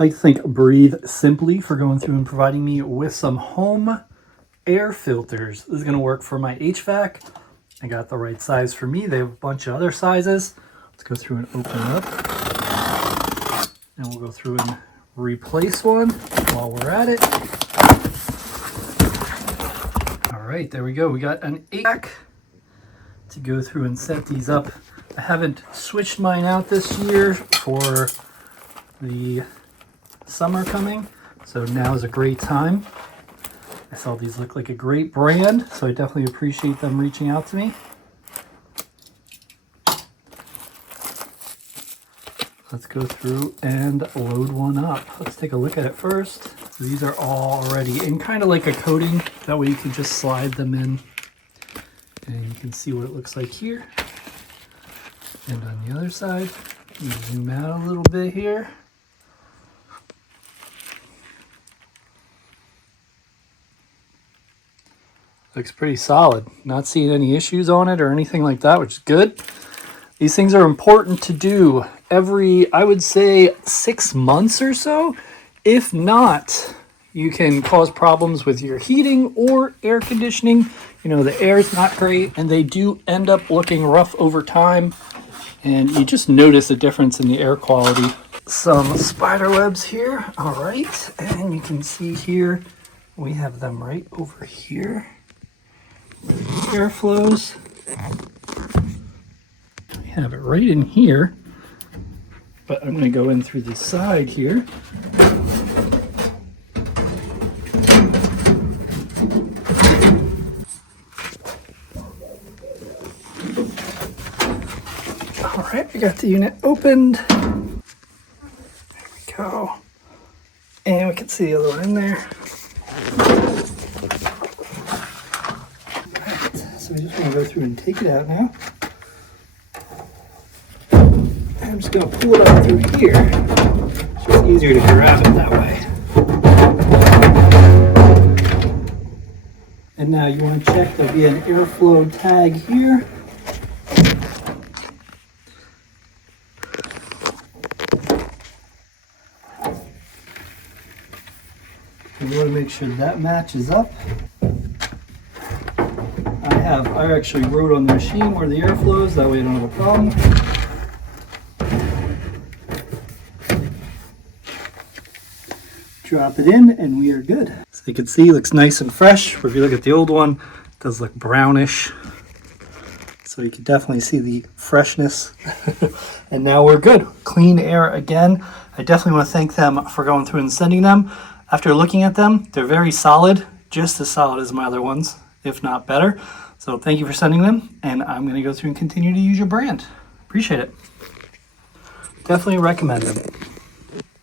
I'd like to thank Breathe Simply for going through and providing me with some home air filters. This is going to work for my HVAC. I got the right size for me. They have a bunch of other sizes. Let's go through and open it up. And we'll go through and replace one while we're at it. All right, there we go. We got an HVAC to go through and set these up. I haven't switched mine out this year for the summer coming, so now is a great time. I saw these look like a great brand, so I definitely appreciate them reaching out to me. Let's go through and load one up. Let's take a look at it first. So these are all already in kind of like a coating. That way you can just slide them in and you can see what it looks like here. And on the other side, you zoom out a little bit here. Looks pretty solid. Not seeing any issues on it or anything like that, which is good. These things are important to do every, I would say, 6 months or so. If not, you can cause problems with your heating or air conditioning. You know, the air is not great and they do end up looking rough over time. And you just notice a difference in the air quality. Some spider webs here. All right. And you can see here, we have them right over here. Where the air flows. We have it right in here, but I'm going to go in through the side here. All right, we got the unit opened. There we go. And we can see the other one in there. So we just want to go through and take it out now. And I'm just going to pull it up through here. It's just easier to grab it that way. And now you want to check there'll be an airflow tag here. And you want to make sure that matches up. I actually wrote on the machine where the air flows, that way I don't have a problem. Drop it in and we are good. So you can see it looks nice and fresh. If you look at the old one, it does look brownish. So you can definitely see the freshness. And now we're good. Clean air again. I definitely want to thank them for going through and sending them. After looking at them, they're very solid, just as solid as my other ones, if not better. So thank you for sending them, and I'm going to go through and continue to use your brand. Appreciate it. Definitely recommend them.